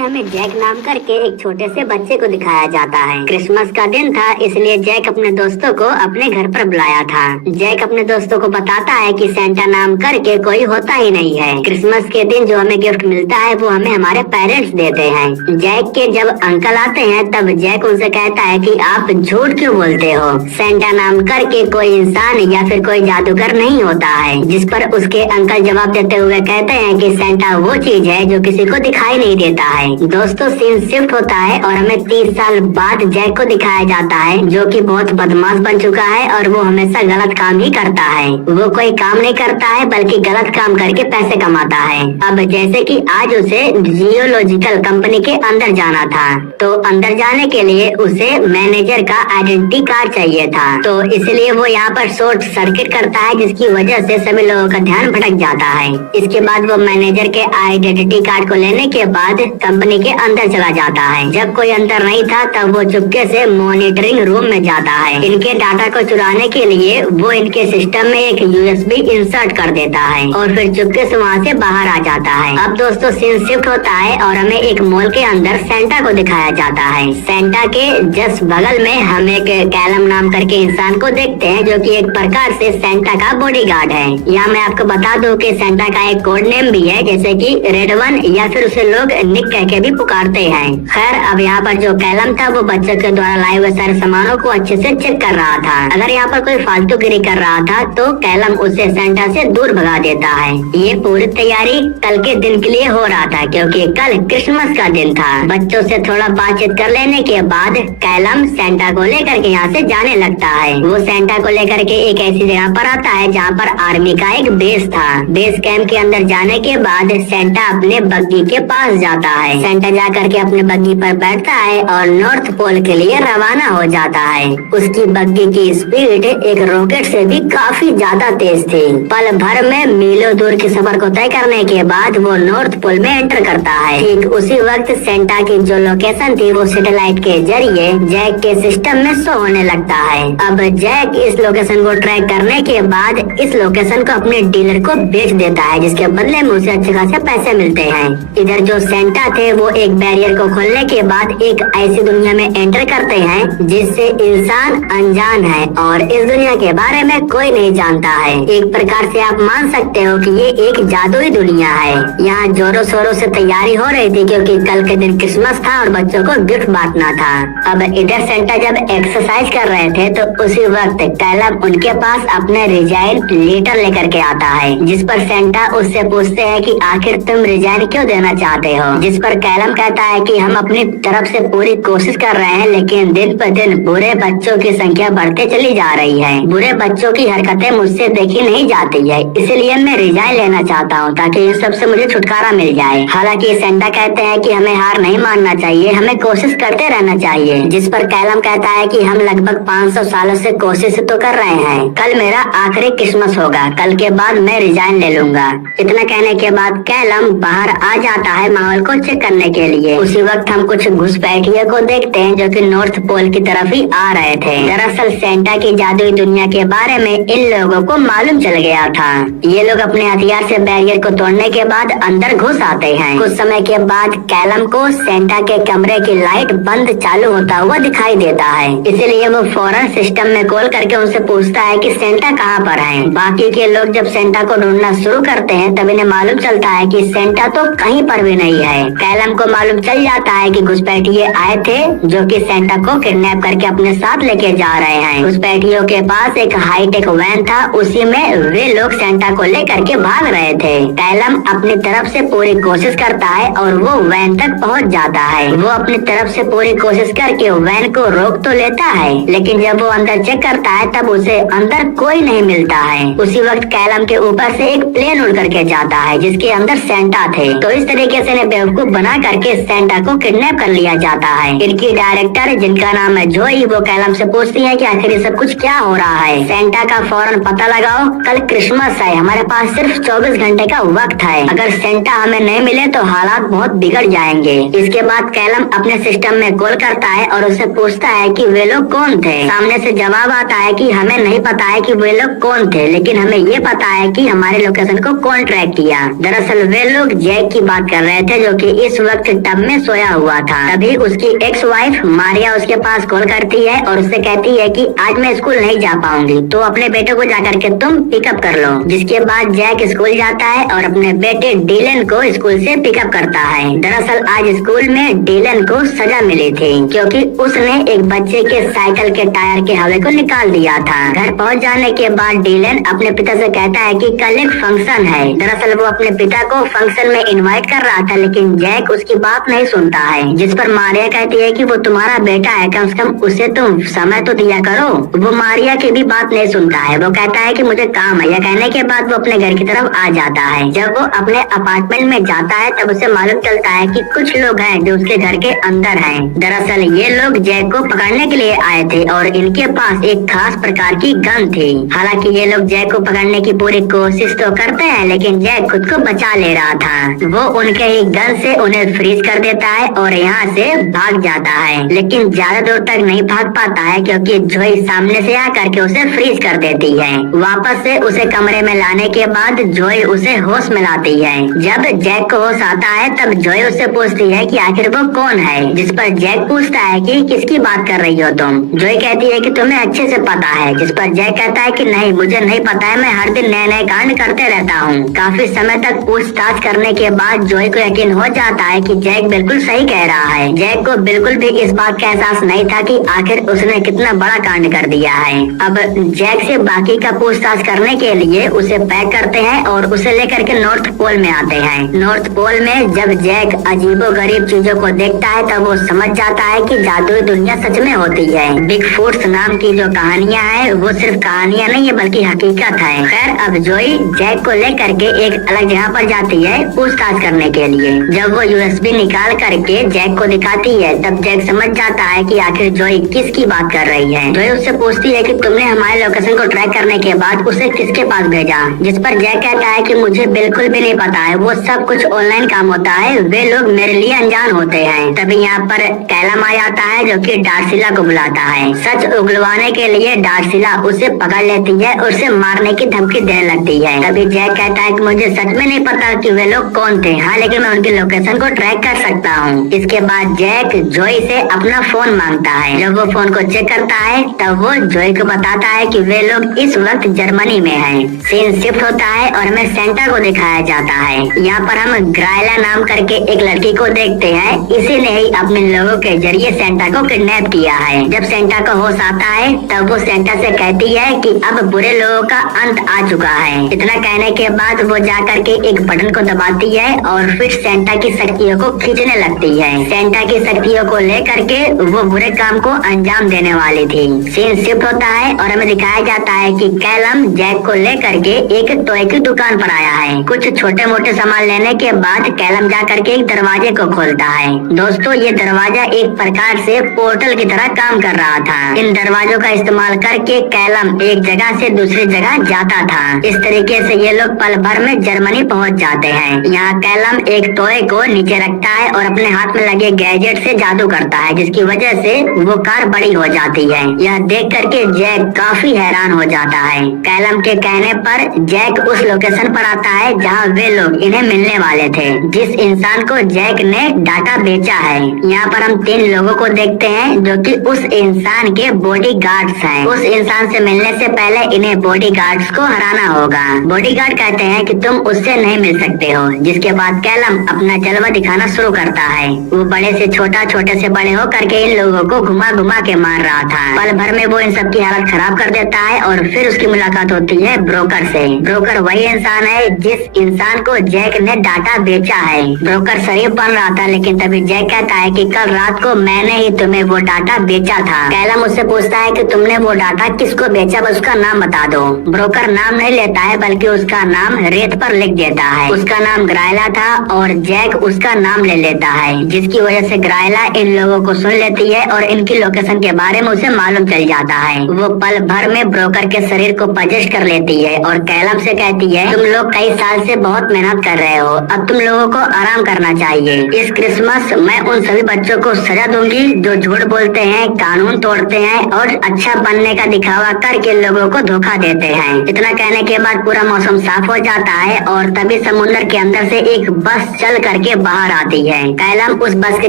में हमें जैक नाम करके एक छोटे से बच्चे को दिखाया जाता है। क्रिसमस का दिन था, इसलिए जैक अपने दोस्तों को अपने घर पर बुलाया था। जैक अपने दोस्तों को बताता है कि सेंटा नाम करके कोई होता ही नहीं है। क्रिसमस के दिन जो हमें गिफ्ट मिलता है वो हमें हमारे पेरेंट्स देते हैं। जैक के जब अंकल आते हैं तब जैक उनसे कहता है कि आप झूठ क्यों बोलते हो, सेंटा नाम करके कोई इंसान या फिर कोई जादूगर नहीं होता है। जिस पर उसके अंकल जवाब देते हुए कहते हैं कि सेंटा वो चीज है जो किसी को दिखाई नहीं देता है। दोस्तों सीन शिफ्ट होता है और हमें 30 साल बाद जैक को दिखाया जाता है जो कि बहुत बदमाश बन चुका है और वो हमेशा गलत काम ही करता है। वो कोई काम नहीं करता है बल्कि गलत काम करके पैसे कमाता है। अब जैसे कि आज उसे जियोलॉजिकल कंपनी के अंदर जाना था, तो अंदर जाने के लिए उसे मैनेजर का आइडेंटिटी कार्ड चाहिए था, तो इसलिए वो यहाँ पर शॉर्ट सर्किट करता है जिसकी वजह से सभी लोगों का ध्यान भटक जाता है। इसके बाद वो मैनेजर के आइडेंटिटी कार्ड को लेने के बाद कंपनी के अंदर चला जाता है। जब कोई अंदर नहीं था तब वो चुपके से मॉनिटरिंग रूम में जाता है। इनके डाटा को चुराने के लिए वो इनके सिस्टम में एक यूएसबी इंसर्ट कर देता है और फिर चुपके से वहाँ से बाहर आ जाता है। अब दोस्तों सीन शिफ्ट होता है और हमें एक मॉल के अंदर सेंटा को दिखाया जाता है। सेंटा के जस्ट बगल में हम एक कैलम नाम करके इंसान को देखते हैं जो कि एक प्रकार से सेंटा का बॉडीगार्ड है। यहाँ मैं आपको बता दूं कि सेंटा का एक कोड नेम भी है, जैसे कि रेड वन या फिर उसे लोग निक कह के भी पुकारते हैं। खैर अब यहाँ पर जो कैलम था वो बच्चों के द्वारा लाए हुए सारे सामानों को अच्छे से चेक कर रहा था। अगर यहाँ पर कोई फालतूगिरी कर रहा था तो कैलम उसे सेंटा से दूर भगा देता है। ये पूरी तैयारी कल के दिन के लिए हो रहा था क्योंकि कल क्रिसमस का दिन था। बच्चों से थोड़ा बातचीत कर लेने के बाद कैलम सेंटा को लेकर के यहाँ से जाने लगता है। वो सेंटा को लेकर के एक ऐसी जगह पर आता है जहाँ पर आर्मी का एक बेस था। बेस कैंप के अंदर जाने के बाद सेंटा अपने बग्गी के पास जाता है। सेंटा जाकर के अपने बग्गी पर बैठता है और नॉर्थ पोल के लिए रवाना हो जाता है। उसकी बग्गी की स्पीड एक रॉकेट से भी काफी ज्यादा तेज थी। पल भर में मीलों दूर के सफर को तय करने के बाद वो नॉर्थ पोल में एंटर करता है। ठीक उसी वक्त सेंटा की जो लोकेशन थी वो सैटेलाइट के जरिए जैक के सिस्टम में शो होने लगता है। अब जैक इस लोकेशन को ट्रैक करने के बाद इस लोकेशन को अपने डीलर को बेच देता है, जिसके बदले में उसे अच्छे खासे पैसे मिलते हैं। इधर जो सेंटा थे वो एक बैरियर को खोलने के बाद एक ऐसी दुनिया में एंटर करते हैं जिससे इंसान अनजान है और इस दुनिया के बारे में कोई नहीं जानता है। एक प्रकार से आप मान सकते हो कि ये एक जादुई दुनिया है। यहाँ जोरों शोरों से तैयारी हो रही थी क्योंकि कल के दिन क्रिसमस था और बच्चों को गिफ्ट बांटना था। अब इधर सेंटा जब एक्सरसाइज कर रहे थे तो उसी वक्त कैलम उनके पास अपने रिजाइन लेटर लेकर के आता है, जिस पर सेंटा उससे पूछते हैं कि आखिर तुम रिजाइन क्यों देना चाहते हो। जिस पर कैलम कहता है कि हम अपनी तरफ से पूरी कोशिश कर रहे हैं लेकिन दिन पर दिन बुरे बच्चों की संख्या बढ़ते चली जा रही है। बुरे बच्चों की हरकतें मुझसे देखी नहीं जाती है, इसलिए मैं रिजाइन लेना चाहता हूँ ताकि इन सब से मुझे छुटकारा मिल जाए। हालांकि सेंटा कहते हैं कि हमें हार नहीं मानना चाहिए, हमें कोशिश करते रहना चाहिए। जिस पर कैलम कहता है कि हम लगभग 500 सालों से कोशिश तो कर रहे हैं, कल मेरा आखिरी क्रिसमस होगा, कल के बाद मैं रिजाइन ले लूंगा। इतना कहने के बाद कैलम बाहर आ जाता है माहौल को चेक करने के लिए। उसी वक्त हम कुछ घुसपैठियों को देखते हैं जो कि नॉर्थ पोल की तरफ ही आ रहे थे। दरअसल सेंटा की जादुई दुनिया के बारे में इन लोगों को मालूम चल गया था। ये लोग अपने हथियार से बैरियर को तोड़ने के बाद अंदर घुस आते हैं। कुछ समय के बाद कैलम को सेंटा के कमरे की लाइट बंद चालू होता हुआ दिखाई देता है, इसलिए वो फौरन सिस्टम में कॉल करके उनसे पूछता है कि सेंटा कहाँ पर है। बाकी के लोग जब सेंटा को ढूंढना शुरू करते हैं तब इन्हें मालूम चलता है कि सेंटा तो कहीं पर भी नहीं है। कैलम को मालूम चल जाता है कि घुसपैठिए आए थे जो कि सेंटा को किडनैप करके अपने साथ लेके जा रहे हैं। घुसपैठियों के पास एक हाईटेक वैन था, उसी में वे लोग सेंटा को लेकर के भाग रहे थे। कैलम अपनी तरफ से पूरी कोशिश करता है और वो वैन तक पहुंच जाता है। वो अपनी तरफ से पूरी कोशिश करके वैन को रोक तो लेता है, लेकिन जब वो अंदर चेक करता है तब उसे अंदर कोई नहीं मिलता है। उसी वक्त कैलम के ऊपर से एक प्लेन उड़ करके जाता है जिसके अंदर सेंटा थे। तो इस तरीके से बेवकूफ बना करके सेंटा को किडनैप कर लिया जाता है। इनकी डायरेक्टर जिनका नाम है जोई, वो कैलम से पूछती है कि आखिर ये सब कुछ क्या हो रहा है। सेंटा का फौरन पता लगाओ, कल क्रिसमस है, हमारे पास सिर्फ 24 घंटे का वक्त है। अगर सेंटा हमें नहीं मिले तो हालात बहुत बिगड़ जाएंगे। इसके बाद कैलम अपने सिस्टम में कॉल करता है और उससे पूछता है कि वे लोग कौन थे। सामने से जवाब आता है कि हमें नहीं पता है कि वे लोग कौन थे, लेकिन हमें ये पता है कि हमारे लोकेशन को कौन ट्रैक किया। दरअसल वे लोग जैक की बात कर रहे थे जो कि इस वक्त टब में सोया हुआ था। तभी उसकी एक्स वाइफ मारिया उसके पास कॉल करती है और उससे कहती है कि आज मैं स्कूल नहीं जा पाऊंगी, तो अपने बेटे को जाकर के तुम पिकअप कर लो। जिसके बाद जैक स्कूल जाता है और अपने बेटे डीलन को स्कूल से पिकअप करता है। दरअसल आज स्कूल में डीलन को सजा मिली थी क्योंकि उसने एक बच्चे के साइकिल के टायर के हवा को निकाल दिया था। घर पहुंच जाने के बाद डीलन अपने पिता से कहता है कि कल एक फंक्शन है। दरअसल वो अपने पिता को फंक्शन में इनवाइट कर रहा था, लेकिन जैक उसकी बात नहीं सुनता है। जिस पर मारिया कहती है कि वो तुम्हारा बेटा है, कम से कम उसे तुम समय तो दिया करो। वो मारिया की भी बात नहीं सुनता है। वो कहता है कि मुझे काम है। यह कहने के बाद वो अपने घर की तरफ आ जाता है। जब वो अपने अपार्टमेंट में जाता है तब उसे मालूम चलता है कि कुछ लोग हैं जो उसके घर के अंदर हैं। दरअसल ये लोग जैक को पकड़ने के लिए आए थे और इनके पास एक खास प्रकार की गन थी। हालांकि ये लोग जैक को पकड़ने की पूरी कोशिश तो करते हैं, लेकिन जैक खुद को बचा ले रहा था। वो उनके ही गन से उन्हें फ्रीज कर देता है और यहाँ से भाग जाता है, लेकिन ज्यादा दूर तक नहीं भाग पाता है क्योंकि जोई सामने से आकर के उसे फ्रीज कर देती है। वापस से उसे कमरे में लाने के बाद जोई उसे होश में लाती है। जब जैक को होश आता है तब जोई उससे पूछती है कि आखिर वो कौन है, जिस पर जैक पूछता है कि किसकी बात कर रही हो तुम। जोई कहती है कि तुम्हें अच्छे से पता है, जिस पर जैक कहता है कि नहीं, मुझे नहीं पता है, मैं हर दिन नए नए कांड करते रहता हूँ। काफी समय तक पूछताछ करने के बाद जोई को यकीन हो जाता है कि जैक बिल्कुल सही कह रहा है। जैक को बिल्कुल भी इस बात का एहसास नहीं था कि आखिर उसने कितना बड़ा कांड कर दिया है। अब जैक से बाकी का पूछताछ करने के लिए उसे पैक करते हैं और उसे लेकर के नॉर्थ पोल में आते हैं। नॉर्थ पोल में जब जैक अजीबो गरीब चीजों को देखता है तब वो समझ जाता है कि जादुई दुनिया सच में होती है। बिग फूट्स नाम की जो कहानियां हैं वो सिर्फ कहानियां नहीं है बल्कि हकीकत है। खैर अब जोई जैक को लेकर के एक अलग जगह पर जाती है पूछताछ करने के लिए। जब वो यूएसबी निकाल करके जैक को दिखाती है तब जैक समझ जाता है कि आखिर जोई किसकी बात कर रही है। जोई उससे पूछती है कि तुमने हमारे लोकेशन को ट्रैक करने के बाद उसे किसके पास भेजा, जिस पर जैक कहता है कि मुझे बिल्कुल भी नहीं पता है, वो सब कुछ ऑनलाइन काम होता है, वे लोग मेरे लिए अनजान होते हैं। तभी यहाँ पर कैलम आ जाता है जो कि डार्सिला को बुलाता है। सच उगलवाने के लिए डार्सिला उसे पकड़ लेती है और उसे मारने की धमकी देने लगती है। तभी जैक कहता है कि मुझे सच में नहीं पता कि वे लोग कौन थे, हाँ लेकिन मैं उनकी लोकेशन को ट्रैक कर सकता हूँ। इसके बाद जैक जोई से अपना फोन मांगता है। जब वो फोन को चेक करता है तब वो जोई को बताता है कि वे लोग इस वक्त जर्मनी में हैं। सीन शिफ्ट होता है और हमें सेंटा को दिखाया जाता है। यहाँ पर हम ग्रायला नाम करके एक लड़की को देखते हैं। इसी ने ही अपने लोगों के जरिए सेंटा को किडनैप किया है। जब सेंटा को होश आता है तब वो सेंटा से कहती है कि अब बुरे लोगों का अंत आ चुका है। इतना कहने के बाद वो जा करके एक बटन को दबाती है और फिर सेंटा की शक्तियों को खींचने लगती है। सेंटा की शक्तियों को लेकर के वो बुरे काम को अंजाम देने वाली थी। सीन शिफ्ट होता है और हमें दिखाया जाता है कि कैलम जैक को लेकर के एक टॉय की दुकान पर आया है। कुछ छोटे मोटे सामान लेने के बाद कैलम जा करके एक दरवाजे को खोलता है। दोस्तों ये दरवाजा एक प्रकार से पोर्टल की तरह काम कर रहा था। इन दरवाजों का इस्तेमाल करके कैलम एक जगह से दूसरी जगह जाता था। इस तरीके से ये लोग पल भर में जर्मनी पहुंच जाते हैं। यहाँ कैलम एक टॉय को नीचे रखता है और अपने हाथ में लगे गैजेट से जादू करता है, जिसकी वजह से वो कार बड़ी हो जाती है। यह देख करके जैक काफी हैरान हो जाता है। कैलम के कहने पर जैक उस लोकेशन पर आता है जहाँ वे लोग इन्हें मिलने वाले थे, जिस इंसान को जैक ने डाटा बेचा है। यहाँ पर हम 3 लोगों को देखते हैं जो कि उस इंसान के बॉडीगार्ड्स हैं। उस इंसान से मिलने से पहले इन्हें बॉडीगार्ड्स को हराना होगा। बॉडीगार्ड कहते हैं कि तुम उससे नहीं मिल सकते हो, जिसके बाद कैलम अपना जलवा दिखाना शुरू करता है। वो बड़े से छोटा, छोटे से बड़े हो करके इन लोगों को घुमा घुमा के मार रहा था। पल भर में वो इन सब की हालत खराब कर देता है और फिर उसकी मुलाकात होती है ब्रोकर से। ब्रोकर वही इंसान है जिस इंसान को जैक ने डाटा बेचा है। ब्रोकर शरीफ बन रहा था, लेकिन तभी जैक कहता है कि कल रात को मैंने ही तुम्हें वो डाटा बेचा था। कैलम उससे पूछता है कि तुमने वो डाटा किसको बेचा, बस उसका नाम बता दो। ब्रोकर नाम नहीं लेता है बल्कि उसका नाम रेत पर लिख देता है। उसका नाम ग्रायला था और जैक उसका नाम ले लेता है, जिसकी वजह से ग्रायला इन लोगों को सुन लेती है और इनकी लोकेशन के बारे में उसे मालूम चल जाता है। वो पल भर में ब्रोकर के शरीर को पजेश कर लेती है और कैलम से कहती है तुम लोग कई साल से बहुत मेहनत कर रहे हो, अब तुम लोगों को आराम करना चाहिए। इस क्रिसमस मैं उन सभी बच्चों को सजा दूंगी जो झूठ बोलते हैं, कानून तोड़ते हैं और अच्छा बनने का दिखावा करके लोगों को धोखा देते हैं। इतना कहने के बाद पूरा मौसम साफ हो जाता है और तभी समुद्र के अंदर से एक बस चल करके बाहर आती है। कैलम उस बस के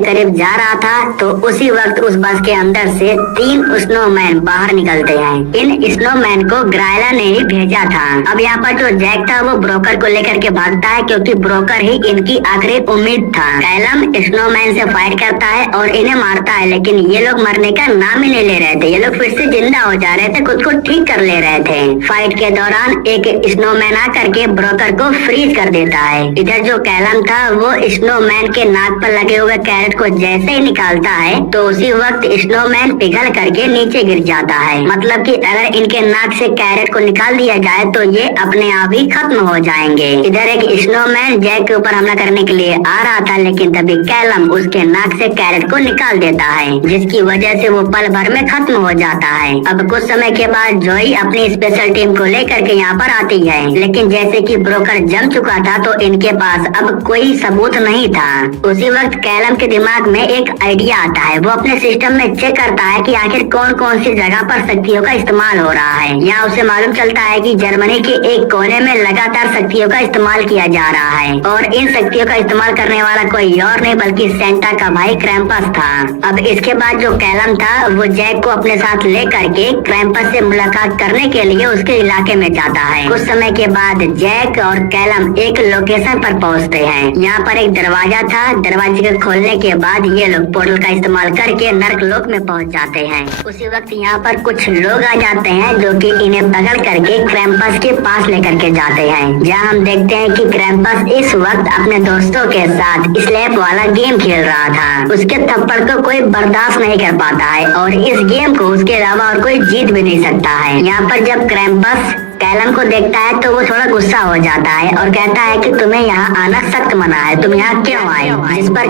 करीब जा रहा था तो उसी वक्त उस बस के अंदर से 3 स्नोमैन बाहर निकलते हैं। इन स्नोमैन को ग्रायला ने ही भेजा था। अब यहाँ पर जो जैक था वो ब्रोकर को लेकर के भागता है क्योंकि ब्रोकर ही इनकी आखिरी उम्मीद था। कैलम स्नोमैन से फाइट करता है और इन्हें मारता है, लेकिन ये लोग मरने का नाम ही नहीं ले रहे थे। ये लोग फिर से जिंदा हो जा रहे थे, खुद को ठीक कर ले रहे थे। फाइट के दौरान एक स्नोमैन आकर के ब्रोकर को फ्रीज कर देता है। इधर जो कैलम था वो स्नोमैन के नाक पर लगे हुए कैरेट को जैसे ही निकालता है तो उसी वक्त स्नोमैन पिघल करके नीचे गिर जाता है। मतलब कि अगर इनके नाक से कैरेट को निकाल दिया जाए तो ये अपने आप ही खत्म हो जाएंगे। इधर एक स्नोमैन जैक के ऊपर हमला करने के लिए आ रहा था, लेकिन तभी कैलम उसके नाक से कैरेट को निकाल देता है, जिसकी वजह से वो पल भर में खत्म हो जाता है। अब कुछ समय के बाद जोई अपनी स्पेशल टीम को लेकर के यहाँ पर आती है, लेकिन जैसे कि ब्रोकर जम चुका था तो इनके पास अब कोई सबूत नहीं था। उसी वक्त कैलम के दिमाग में एक आइडिया आता है। वो अपने सिस्टम में चेक करता है कि आखिर कौन कौन सी जगह पर शक्तियों का इस्तेमाल हो रहा है। यहाँ उसे मालूम चलता है कि जर्मनी के एक कोने में लगातार शक्तियों का इस्तेमाल किया जा रहा है और इन शक्तियों का इस्तेमाल करने वाला कोई और नहीं बल्कि सेंटा का भाई क्रैम्पस था। अब इसके बाद जो कैलम था वो जैक को अपने साथ ले करके क्रैम्पस से मुलाकात करने के लिए उसके इलाके में जाता है। कुछ समय के बाद जैक और कैलम एक लोकेशन पर पहुँचते हैं। यहाँ पर एक दरवाजा था। दरवाजे को खोलने के बाद ये लोग पोर्टल का इस्तेमाल करके नर्क लोक में पहुँच जाते हैं। उसी वक्त यहाँ पर कुछ लोग आ जाते हैं जो कि इन्हें पकड़ करके क्रैम्पस के पास लेकर के जाते हैं, जहाँ हम देखते हैं कि क्रैम्पस इस वक्त अपने दोस्तों के साथ स्लैप वाला गेम खेल रहा था। उसके थप्पड़ को कोई बर्दाश्त नहीं कर पाता है और इस गेम को उसके अलावा और कोई जीत भी नहीं सकता है। यहाँ पर जब क्रैम्पस कैलम को देखता है तो वो थोड़ा गुस्सा हो जाता है और कहता है कि तुम्हें यहाँ आना सख्त मना है, तुम यहाँ क्यों आए?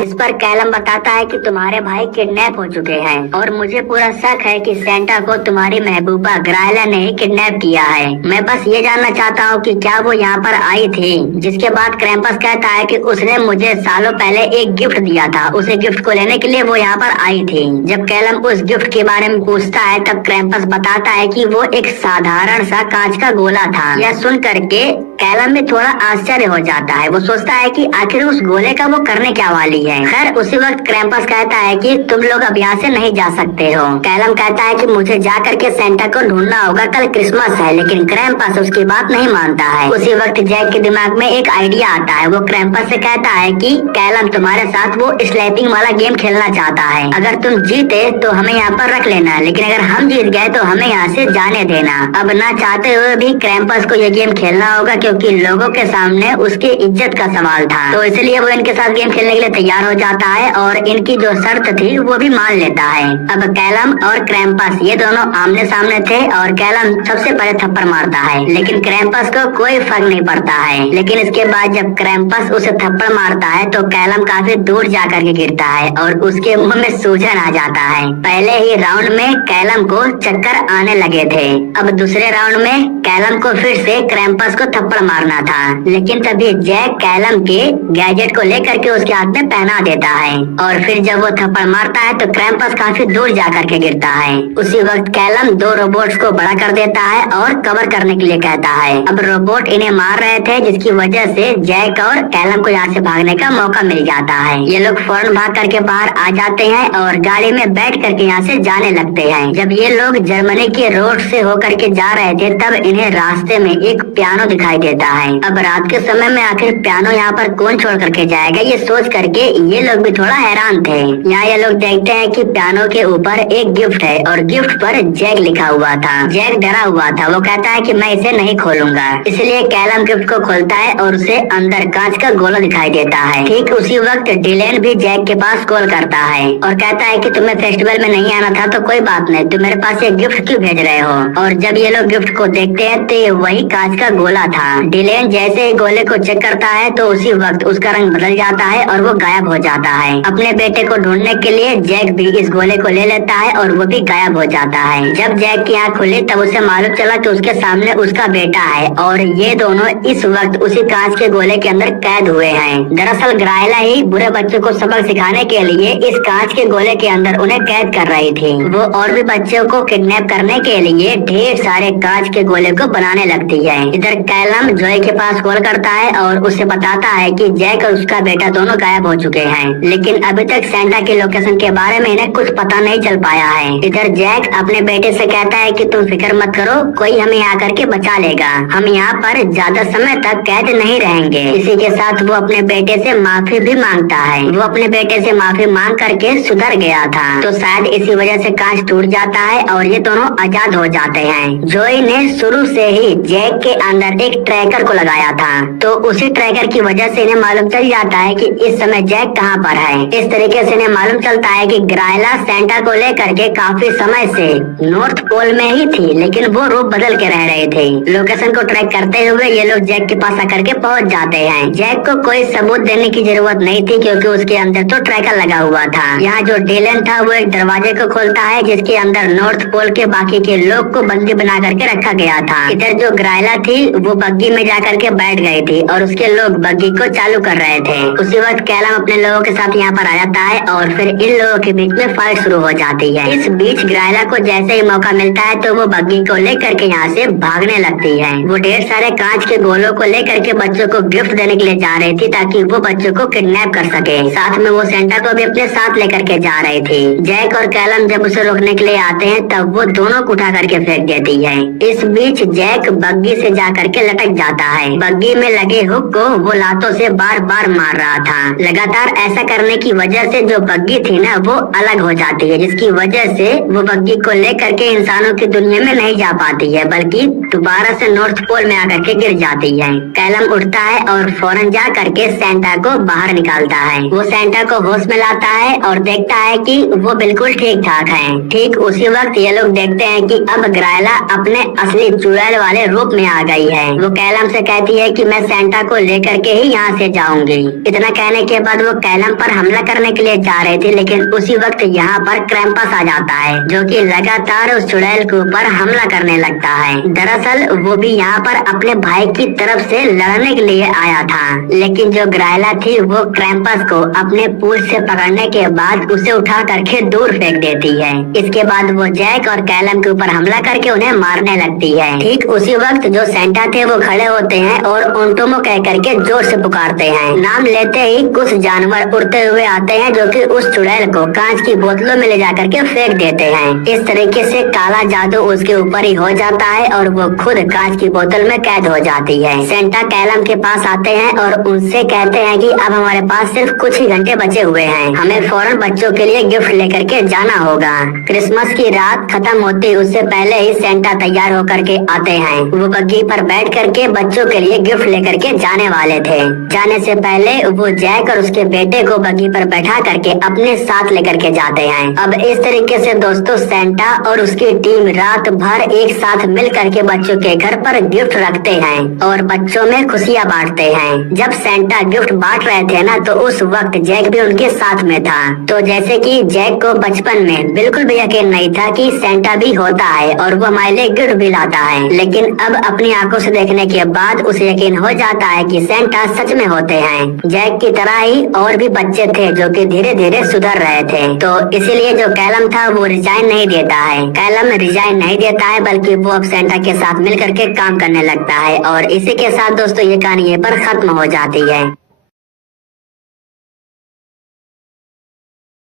जिस पर कैलम बताता है कि तुम्हारे भाई किडनैप हो चुके हैं और मुझे पूरा शक है कि सेंटा को तुम्हारी महबूबा ग्रायला ने ही किडनैप किया है। मैं बस ये जानना चाहता हूँ कि क्या वो यहाँ पर आई थी? जिसके बाद क्रैम्पस कहता है कि उसने मुझे सालों पहले एक गिफ्ट दिया था, उसे गिफ्ट को लेने के लिए वो यहाँ पर आई थी। जब कैलम उस गिफ्ट के बारे में पूछता है तब क्रैम्पस बताता है कि वो एक साधारण सा कांच का गोला था। यह सुन करके कैलम में थोड़ा आश्चर्य हो जाता है। वो सोचता है कि आखिर उस गोले का वो करने क्या वाली है। खैर उसी वक्त क्रैम्पस कहता है कि तुम लोग अब यहाँ से नहीं जा सकते हो। कैलम कहता है कि मुझे जा करके सेंटा को ढूंढना होगा, कल क्रिसमस है, लेकिन क्रैम्पस उसकी बात नहीं मानता है। उसी वक्त जैक के दिमाग में एक आइडिया आता है। वो क्रैम्पस से कहता है कि कैलम तुम्हारे साथ वो स्लैपिंग वाला गेम खेलना चाहता है। अगर तुम जीते तो हमें यहाँ पर रख लेना, लेकिन अगर हम जीत गए तो हमें यहाँ से जाने देना। अब ना चाहते हुए भी क्रैम्पस को ये गेम खेलना होगा क्योंकि लोगों के सामने उसकी इज्जत का सवाल था, तो इसलिए वो इनके साथ गेम खेलने के लिए तैयार हो जाता है और इनकी जो शर्त थी वो भी मान लेता है। अब कैलम और क्रैम्पस ये दोनों आमने सामने थे और कैलम सबसे पहले थप्पड़ मारता है, लेकिन क्रैम्पस को कोई फर्क नहीं पड़ता है। लेकिन इसके बाद जब क्रैम्पस उसे थप्पड़ मारता है तो कैलम काफी दूर जाकर के गिरता है और उसके मुंह में सूजन आ जाता है। पहले ही राउंड में कैलम को चक्कर आने लगे थे। अब दूसरे राउंड में कैलम को फिर से क्रैम्पस को थप्पड़ मारना था, लेकिन तभी जैक कैलम के गैजेट को लेकर के उसके हाथ में पहना देता है और फिर जब वो थप्पड़ मारता है तो क्रैम्पस काफी दूर जाकर के गिरता है। उसी वक्त कैलम 2 रोबोट्स को बड़ा कर देता है और कवर करने के लिए कहता है। अब रोबोट इन्हें मार रहे थे, जिसकी वजह से जैक और कैलम को यहाँ से भागने का मौका मिल जाता है। ये लोग फौरन भाग करके बाहर आ जाते हैं और गाड़ी में बैठ करके यहाँ से जाने लगते हैं। जब ये लोग जर्मनी के रोड से होकर के जा रहे थे तब इन्हें रास्ते में एक पियानो दिखाई देता है। अब रात के समय में आखिर पियानो यहाँ पर कौन छोड़ करके जाएगा, ये सोच करके ये लोग भी थोड़ा हैरान थे। यहाँ ये लोग देखते हैं कि पियानो के ऊपर एक गिफ्ट है और गिफ्ट पर जैक लिखा हुआ था। जैक डरा हुआ था, वो कहता है कि मैं इसे नहीं खोलूंगा। इसलिए कैलम गिफ्ट को खोलता है और उसे अंदर कांच का गोला दिखाई देता है। ठीक उसी वक्त डिलेन भी जैक के पास कॉल करता है और कहता है कि तुम्हें फेस्टिवल में नहीं आना था तो कोई बात नहीं, तुम मेरे पास ये गिफ्ट क्यों भेज रहे हो? और जब ये लोग गिफ्ट को देखते हैं तो ये वही कांच का गोला था। डिलेन जैसे ही गोले को चेक करता है तो उसी वक्त उसका रंग बदल जाता है और वो गायब हो जाता है। अपने बेटे को ढूंढने के लिए जैक भी इस गोले को ले लेता है और वो भी गायब हो जाता है। जब जैक की आँख खुली तब उसे मालूम चला कि उसके सामने उसका बेटा है और ये दोनों इस वक्त उसी कांच के गोले के अंदर कैद हुए हैं। दरअसल ग्रायला ही बुरे बच्चों को सबक सिखाने के लिए इस कांच के गोले के अंदर उन्हें कैद कर रही थी। वो और भी बच्चों को किडनैप करने के लिए ढेर सारे कांच के गोले को बनाने लगती है। इधर कैलम कैलम जॉय के पास कॉल करता है और उसे बताता है कि जैक और उसका बेटा दोनों गायब हो चुके हैं, लेकिन अभी तक सेंटा की लोकेशन के बारे में इन्हें कुछ पता नहीं चल पाया है। इधर जैक अपने बेटे से कहता है कि तुम फिक्र मत करो, कोई हमें आकर के बचा लेगा, हम यहाँ पर ज्यादा समय तक कैद नहीं रहेंगे। इसी के साथ वो अपने बेटे से माफी भी मांगता है। वो अपने बेटे से माफी मांग करके सुधर गया था, तो शायद इसी वजह से कांच टूट जाता है और ये दोनों आजाद हो जाते हैं। जॉय ने शुरू से ही जैक के अंदर एक ट्रैकर को लगाया था, तो उसी ट्रैकर की वजह से इन्हें मालूम चल जाता है कि इस समय जैक कहाँ पर है। इस तरीके से इन्हें मालूम चलता है कि ग्रायला सेंटा को लेकर के काफी समय से नॉर्थ पोल में ही थी, लेकिन वो रूप बदल के रह रहे थे। लोकेशन को ट्रैक करते हुए ये लोग जैक के पास आकर के पहुंच जाते हैं। जैक को कोई सबूत देने की जरूरत नहीं थी, क्योंकि उसके अंदर तो ट्रैकर लगा हुआ था। यहाँ जो डिलन था वो एक दरवाजे को खोलता है जिसके अंदर नॉर्थ पोल के बाकी के लोग को बंदी बना करके रखा गया था। इधर जो ग्रायला थी वो बग्गी में जाकर के बैठ गई थी और उसके लोग बग्गी को चालू कर रहे थे। उसी वक्त कैलम अपने लोगों के साथ यहाँ पर आ जाता है और फिर इन लोगों के बीच में फाइट शुरू हो जाती है। इस बीच ग्रायला को जैसे ही मौका मिलता है तो वो बग्गी को लेकर के यहाँ से भागने लगती है। वो ढेर सारे कांच के गोलों को लेकर के बच्चों को गिफ्ट देने के लिए जा रही थी ताकि वो बच्चों को किडनैप कर सके। साथ में वो सेंटा को भी अपने साथ लेकर के जा रही थी। जैक और कैलम जब उसे रोकने के लिए आते हैं तब वो दोनों को उठा करके फेंक देती है। इस बीच जैक बग्गी से जा करके लटक जाता है। बग्गी में लगे हुक को वो लातों से बार बार मार रहा था। लगातार ऐसा करने की वजह से जो बग्गी थी ना वो अलग हो जाती है, जिसकी वजह से वो बग्गी को लेकर के इंसानों की दुनिया में नहीं जा पाती है, बल्कि दोबारा से नॉर्थ पोल में आकर के गिर जाती है। कैलम उठता है और फौरन जा करके सेंटा को बाहर निकालता है। वो सेंटा को होश में लाता है और देखता है कि वो बिल्कुल ठीक ठाक है। ठीक उसी वक्त ये लोग देखते हैं कि अब ग्रायला अपने असली चुड़ैल वाले रूप में आ गई है। वो कैलम से कहती है कि मैं सेंटा को लेकर के ही यहाँ से जाऊंगी। इतना कहने के बाद वो कैलम पर हमला करने के लिए जा रहे थे, लेकिन उसी वक्त यहाँ पर क्रैम्पस आ जाता है जो कि लगातार उस चुड़ैल के ऊपर हमला करने लगता है। दरअसल वो भी यहाँ पर अपने भाई की तरफ से लड़ने के लिए आया था, लेकिन जो ग्रायला थी वो क्रैम्पस को अपने पूंछ से पकड़ने के बाद उसे उठा करके दूर फेंक देती है। इसके बाद वो जैक और कैलम के ऊपर हमला करके उन्हें मारने लगती है। ठीक उसी वक्त जो सेंटा थे वो खड़े होते हैं और ओंटोमो कह करके जोर से पुकारते हैं। नाम लेते ही कुछ जानवर उड़ते हुए आते हैं जो कि उस चुड़ैल को कांच की बोतलों में ले जाकर के फेंक देते हैं। इस तरीके से काला जादू उसके ऊपर ही हो जाता है और वो खुद कांच की बोतल में कैद हो जाती है। सेंटा कैलम के पास आते हैं और उनसे कहते हैं कि अब हमारे पास सिर्फ कुछ ही घंटे बचे हुए हैं, हमें फौरन बच्चों के लिए गिफ्ट लेकर के जाना होगा। क्रिसमस की रात खत्म होती उससे पहले ही सेंटा तैयार होकर के आते हैं। वो बग्गी पर बैठ करके बच्चों के लिए गिफ्ट लेकर के जाने वाले थे। जाने से पहले वो जैक और उसके बेटे को बग्गी पर बैठा करके अपने साथ लेकर के जाते हैं। अब इस तरीके से दोस्तों सेंटा और उसकी टीम रात भर एक साथ मिल करके बच्चों के घर पर गिफ्ट रखते हैं और बच्चों में खुशियाँ बांटते हैं। जब सेंटा गिफ्ट बांट रहे थे ना तो उस वक्त जैक भी उनके साथ में था। तो जैसे कि जैक को बचपन में बिल्कुल भी यकीन नहीं था कि सेंटा भी होता है और वो हमारे लिए गिफ्ट भी लाता है, लेकिन अब अपनी आंखों से देखने के बाद उसे यकीन हो जाता है कि सेंटा सच में होते हैं। जैक की तरह ही और भी बच्चे थे जो कि धीरे धीरे सुधर रहे थे, तो इसीलिए जो कैलम था वो रिजाइन नहीं देता है। कैलम रिजाइन नहीं देता है बल्कि वो अब सेंटा के साथ मिल करके काम करने लगता है और इसी के साथ दोस्तों ये कहानी यहीं पर खत्म हो जाती है।